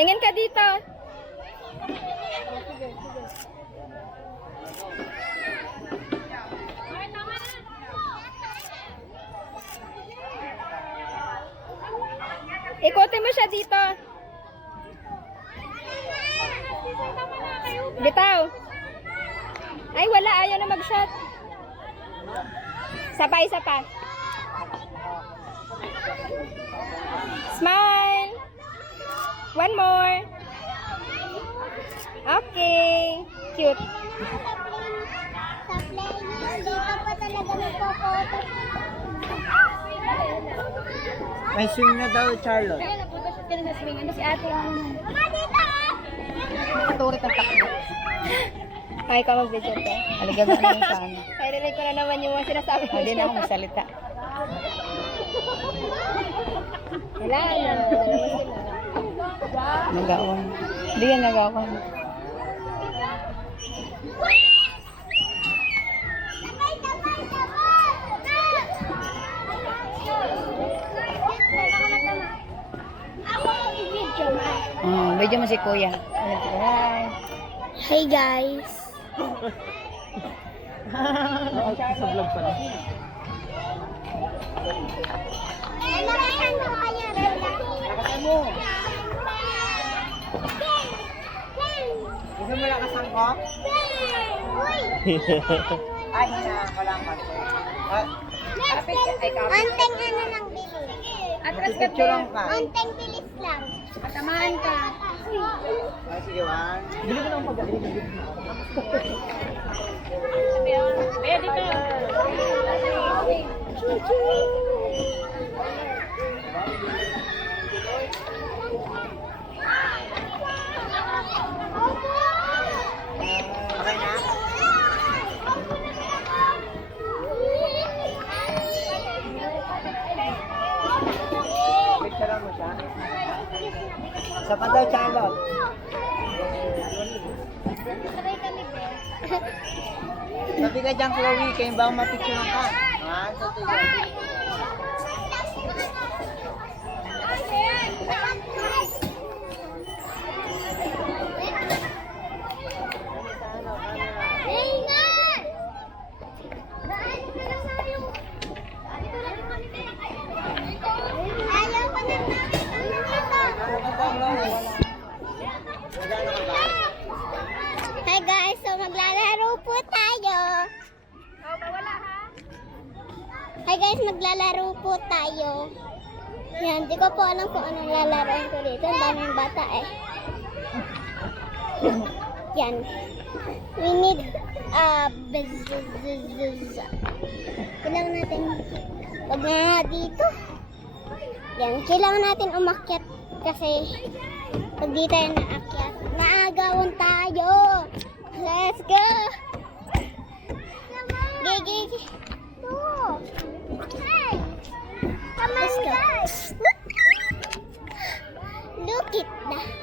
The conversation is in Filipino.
Tingin ka dito. Ikutin mo siya dito. Bitaw. Ay, wala. Ayaw na mag-shot. Sabay, isa pa. Smile. One more. Okay. Cute. Sa playlist, dito pa talaga nagpo-photo. May swing na daw, Charlotte. Kaya naputoshoot ka na sa swing. Ano si ate? Mama, dito! Maturit ang takbo. Ay, ka mag-video ka. Aligaw na yung saan. Ay, relate ko na naman yung mga sinasabi ko. Hindi na ako magsalita. Wala na. Dalawa sila. Nagawan. Hindi yan nagawan. Medyo mo si Kuya. Hi. Hey guys! Sa vlog pala. Nakasan mo kaya, Rela? Nakasan mo. Gusto mo nakasan ko? Uy! Ay, na. Wala pa. Anteng ano lang bilis. Atras ka Picture lang ka. Anteng bilis lang. Matamaan ka. Ay, sige, Juan. Bili ko lang pag-galing. Kaya dito. Okay na? Picture mo siya. Sa pa daw, Charlotte. Sabay kami po. Sabi ka dyan, Chloe, kayo ba mapicture ka? Ah, so Ayaw ko na Hi guys, so maglalaro po tayo. Hi guys, maglalaro po tayo. Yan, di ko po alam kung anong lalaroin ko dito. Ang daming bata eh. Yan. We need kailangan natin wag nga dito. Yan, kailangan natin umakyat kasi pag di tayo naakyat, naagawan tayo. Let's go! Gigi! Hey! Let's go! Look at that!